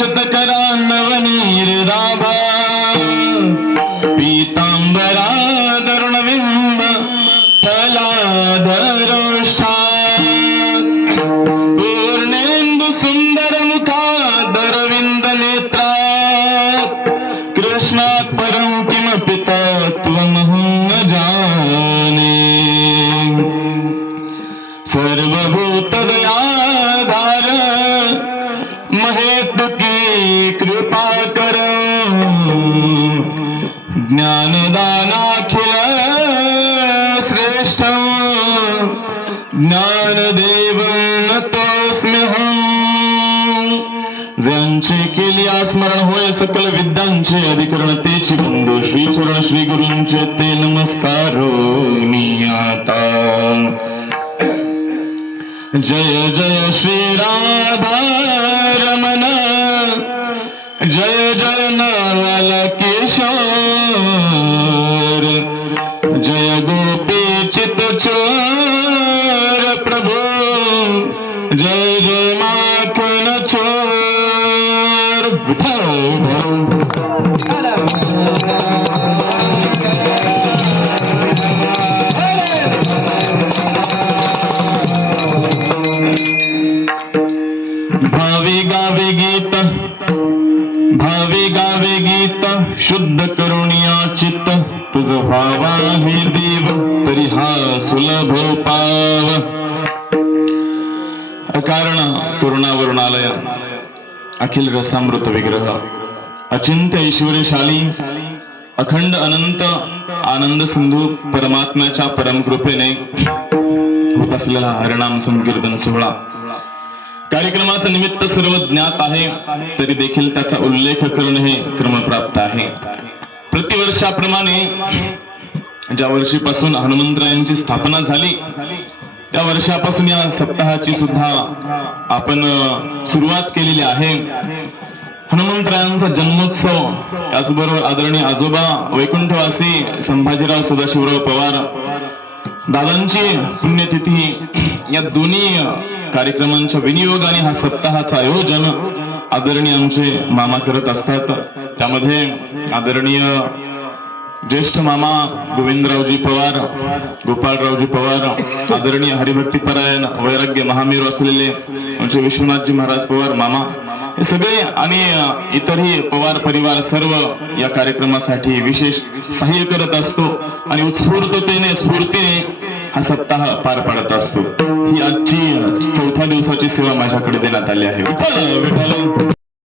പരിശുദ്ധ കലാന്നവനീരതാഭ പീതാംബരാ തരുണവിന്ദ ज्ञानदानाखिल श्रेष्ठ ज्ञानदेव नतोस्म्यहम् ज्यांचे केली स्मरण होय सकल विद्यांचे अधिकरण तेची बंधू श्री चरण श्री गुरूंचे ते नमस्कार मी आता जय जय श्री राधा জয় জয়নালা কিশোর জয় গোপী চিত চোর প্রভু জয় জয় মাখন চোর উঠাও। भावे गावे गीत शुद्ध करुणिया चित्त तुझ व्हावा हे देव तरी हा सुलभ पाव. अकारण करुणावरुणालय अखिल रसामृत विग्रह. अचिंत्य ऐश्वर्यशाली अखंड अनंत आनंद सिंधू परमात्म्याच्या परमकृपेने होत असलेला हरणाम संकीर्तन सोहळा. कार्यक्रमाचं निमित्त सर्व ज्ञात आहे तरी देखील त्याचा उल्लेख करून हे क्रमप्राप्त आहे. प्रतिवर्षाप्रमाणे ज्या वर्षीपासून हनुमंतरायांची स्थापना झाली त्या वर्षापासून या सप्ताहाची सुद्धा आपण सुरुवात केलेली आहे. हनुमंतरायांचा जन्मोत्सव त्याचबरोबर आदरणीय आजोबा वैकुंठवासी संभाजीराव सदाशिवराव पवार दादांची पुण्यतिथी या दोन्ही कार्यक्रमांच्या आणि हा सप्ताहाचं आयोजन आदरणीय आमचे मामा करत असतात. त्यामध्ये आदरणीय ज्येष्ठ मामा गोविंदरावजी पवार गोपाळरावजी पवार आदरणीय हरिभक्तीपरायण वैराग्य महामेरू असलेले आमचे विश्वनाथजी महाराज पवार मामा हे सगळे आणि इतरही पवार परिवार सर्व या कार्यक्रमासाठी विशेष सहाय्य करत असतो आणि उत्स्फूर्ततेने स्फूर्तीने हा सप्ताह पार पाडत असतो. ही आजची चौथ्या दिवसाची सेवा माझ्याकडे देण्यात आली आहे. विठ्ठल विठ्ठल.